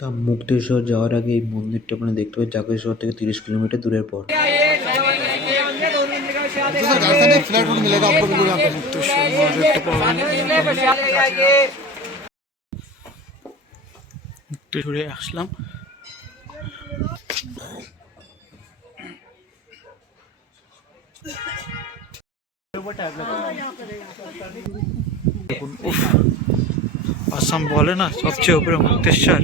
তা মুক্তেশ্বর যাওয়ার আগে এই মন্দিরটা আপনারা দেখতে পাবেন জাগেশ্বর থেকে 30 কিলোমিটার দূরের পর। फ्लैट रूट मिलेगा आपको बिल्कुल यहाँ पे मुक्तेश्वर महादेव मुक्तेश्वरे আসলাম। দেখুন আসাম বলে না সবচেয়ে উপরে মুক্তেশ্বর,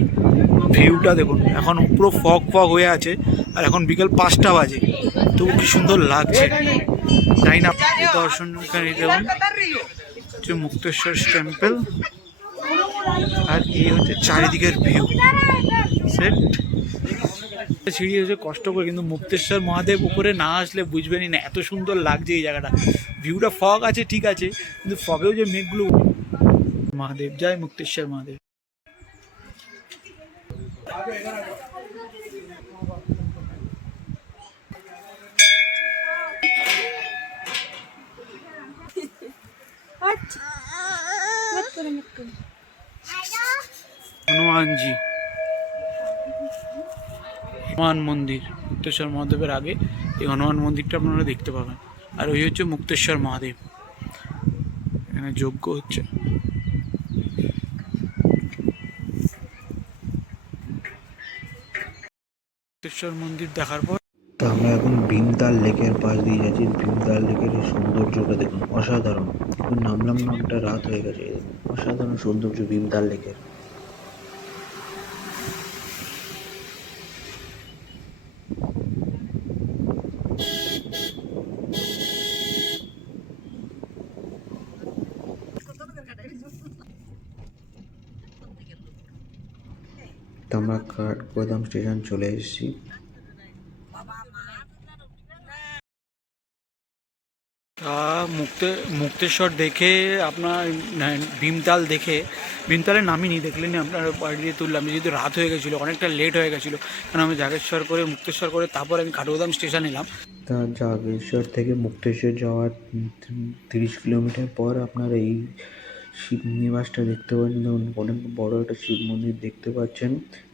ভিউটা দেখুন। এখন পুরো ফগ ফগ হয়ে আছে আর এখন বিকেল 5টা বাজে, তো কি সুন্দর লাগছে। তাই না দর্শনকারী দেখুন হচ্ছে মুক্তেশ্বর টেম্পল, আর এই হচ্ছে চারিদিকের ভিউ সেট। সিঁড়ি হচ্ছে কষ্ট করে, কিন্তু মুক্তেশ্বর মহাদেব উপরে না আসলে বুঝবেনই না এত সুন্দর লাগছে এই জায়গাটা। ভিউটা ফগ আছে ঠিক আছে, কিন্তু ফগেও যে মেঘগুলো। মহাদেব জয় মুক্তেশ্বর মহাদেব। হনুমানজি, হনুমান মন্দির মুক্তেশ্বর মহাদেবের আগে এই হনুমান মন্দিরটা আপনারা দেখতে পাবেন। আর ওই হচ্ছে মুক্তেশ্বর মহাদেব, এখানে যজ্ঞ হচ্ছে। মুক্তেশ্বর মন্দির দেখার পর তা আমরা এখন ভীমতাল লেকের পাশ দিয়ে যাচ্ছি। ভীমতাল লেকের এই সৌন্দর্যটা দেখুন, অসাধারণ। এখন নামলাম নামটা রাত হয়ে গেছে। অসাধারণ সৌন্দর্য ভীমতাল লেকের। তো আমরা কাঠগোদাম স্টেশন চলে এসেছি। মুক্তেশ্বর দেখে আপনার ভীমতাল দেখে, ভীমতালে নামিনি, দেখলেনি আপনার বাড়ি দিয়ে তুললাম। যেহেতু রাত হয়ে গেছিলো, অনেকটা লেট হয়ে গেছিলো, কারণ আমি জাগেশ্বর করে মুক্তেশ্বর করে তারপর আমি কাঠগোদাম স্টেশন এলাম। তা জাগেশ্বর থেকে মুক্তেশ্বর যাওয়ার 30 কিলোমিটার পর আপনার এই শিব নিবাসটা দেখতে পাচ্ছেন। অনেক বড় একটা শিব মন্দির দেখতে পাচ্ছেন।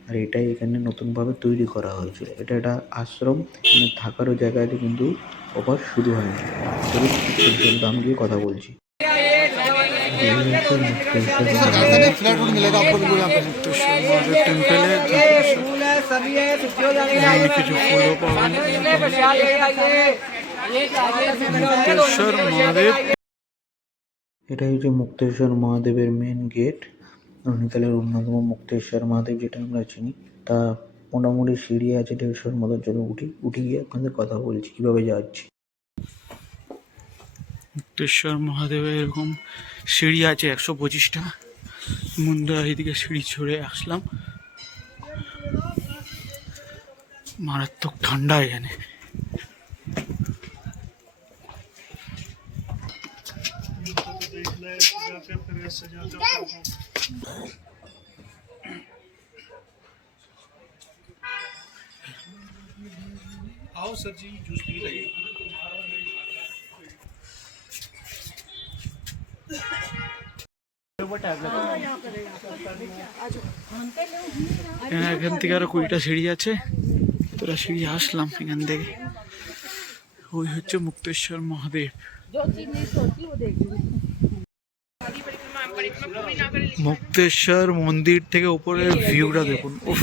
আর এটাই এখানে নতুনভাবে তৈরি করা হয়েছিল। এটা একটা আশ্রম, এখানে থাকারও জায়গা আছে, কিন্তু অফার শুরু হয়নি। তবে দাম দিয়ে কথা বলছি। फ्लैट रूट मिलेगा आपको बिल्कुल यहाँ पे मुक्तेश्वर महादेव टेम्पल है। কিছু ফুলও পাবেন। মুক্তেশ্বর মহাদেব, এটাই হচ্ছে মুক্তেশ্বর মহাদেবের মেন গেট। নৈনিতালের অন্যতম মুক্তেশ্বর মহাদেব যেটা আমরা চিনি। তা মোটামুটি সিঁড়ি আছে 150-র মতো। চলো উঠি গিয়ে আপনাদের কথা বলছি কীভাবে যাচ্ছি। মুক্তেশ্বর মহাদেবের এরকম সিঁড়ি আছে 125টা। মন্দির এইদিকে সিঁড়ি ছড়ে আসলাম। মারাত্মক ঠান্ডা এখানে। आओ सर जी, जूस पी लीजिए। এখান থেকে আরো 20টা সিঁড়ি আছে, তোরা সিঁড়ি আসলাম এখান থেকে। ওই হচ্ছে মুক্তেশ্বর মহাদেব। মুক্তেশ্বর মন্দির থেকে উপরের ভিউটা দেখুন। উফ,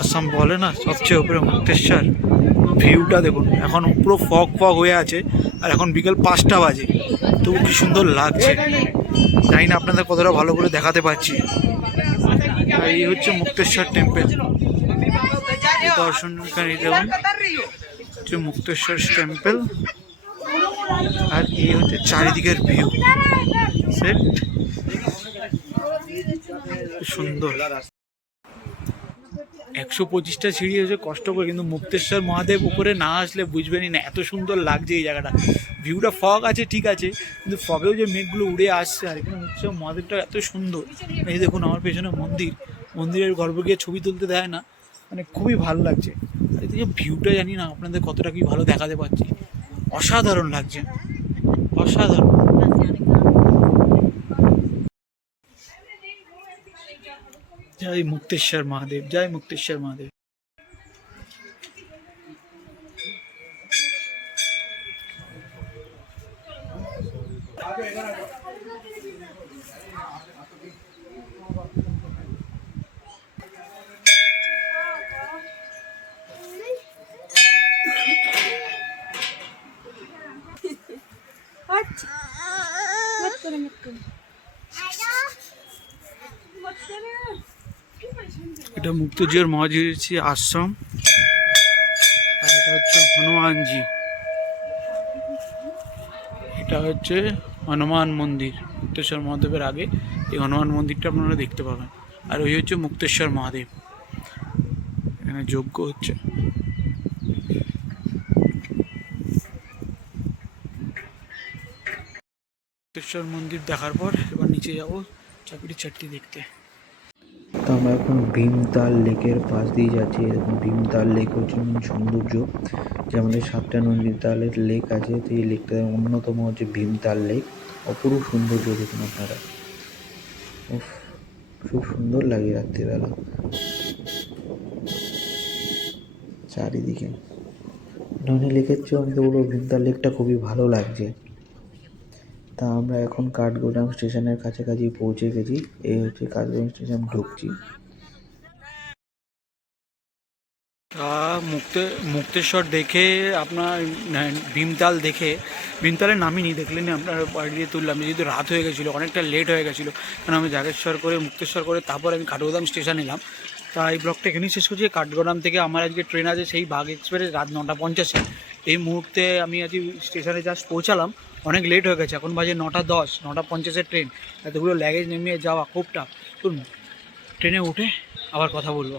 আসাম বলে না সবচেয়ে উপরে মুক্তেশ্বর, ভিউটা দেখুন। এখন পুরো ফগ ফগ হয়ে আছে আর এখন বিকেল 5টা বাজে, তো কি সুন্দর লাগছে। জানি না আপনাদের কতটা ভালো করে দেখাতে পারছি। এই হচ্ছে মুক্তেশ্বর টেম্পল, দর্শনকারী দেখুন হচ্ছে মুক্তেশ্বর টেম্পল, আর এই হচ্ছে চারিদিকের ভিউ সেট। সুন্দর 125টা সিঁড়ি হচ্ছে কষ্ট করে, কিন্তু মুক্তেশ্বর মহাদেব উপরে না আসলে বুঝবেনই না এত সুন্দর লাগছে এই জায়গাটা। ভিউটা ফগ আছে ঠিক আছে, কিন্তু ফগেও যে মেঘগুলো উড়ে আসছে। আর এখানে মুক্তেশ্বর মহাদেবটা এত সুন্দর। এই দেখুন আমার পেছনে মন্দির, মন্দিরের গর্ভে গিয়ে ছবি তুলতে দেয় না, মানে খুবই ভালো লাগছে। আর এদিকে ভিউটা জানি না আপনাদের কতটা কি ভালো দেখাতে পারছি। অসাধারণ লাগছে, অসাধারণ। জয় মুক্তেশ্বর মহাদেব, জয় মুক্তেশ্বর মহাদেব। এটা মুক্তজির মহাজি আশ্রম, আর এটা হচ্ছে হনুমানজি, এটা হচ্ছে হনুমান মন্দির। মুক্তেশ্বর মহাদেবের আগে এই হনুমান মন্দিরটা আপনারা দেখতে পাবেন। আর ওই হচ্ছে মুক্তেশ্বর মহাদেব, এখানে যজ্ঞ হচ্ছে। মুক্তেশ্বর মন্দির দেখার পর এবার নিচে যাবো চাকরি চারটি দেখতে। তো আমরা এখন ভীমতাল লেকের পাশ দিয়ে যাচ্ছি। এরকম ভীমতাল লেক হচ্ছে সৌন্দর্য, যে আমাদের 7টা নদীতালের লেক আছে, তো এই লেকটার অন্যতম হচ্ছে ভীমতাল লেক। অপরূপ সৌন্দর্য দেখুন আপনারা, উফ, খুব সুন্দর লাগে রাত্রিবেলা চারিদিকে। ননী লেকের চেয়ে আমি তো বলবো ভীমতাল লেকটা খুবই ভালো লাগছে। তা আমরা এখন কাঠগোদাম স্টেশনের কাছাকাছি পৌঁছে গেছি। এই হচ্ছে কাঠগোদাম স্টেশন, ঢুকছি। মুক্তেশ্বর দেখে আপনার ভীমতাল দেখে, ভীমতালের নামিনি, দেখলেনি আপনার বাড়ি দিয়ে তুললাম, যেহেতু রাত হয়ে গেছিলো, অনেকটা লেট হয়ে গেছিলো, কারণ আমি জাগেশ্বর করে মুক্তেশ্বর করে তারপর আমি কাঠগোদাম স্টেশন এলাম। তা এই ব্লগটা এখানেই শেষ করছি। কাঠগোদাম থেকে আমার আজকে ট্রেন আছে সেই বাঘ এক্সপ্রেস রাত 9:50। এই মুহূর্তে আমি আজকে স্টেশনে জাস্ট পৌঁছালাম, অনেক লেট হয়ে গেছে, এখন বাজে 9:10, 9:50 ট্রেন। এতগুলো লাগেজ নেমে যাওয়া খুব টাফ। ট্রেনে উঠে আবার কথা বলবো।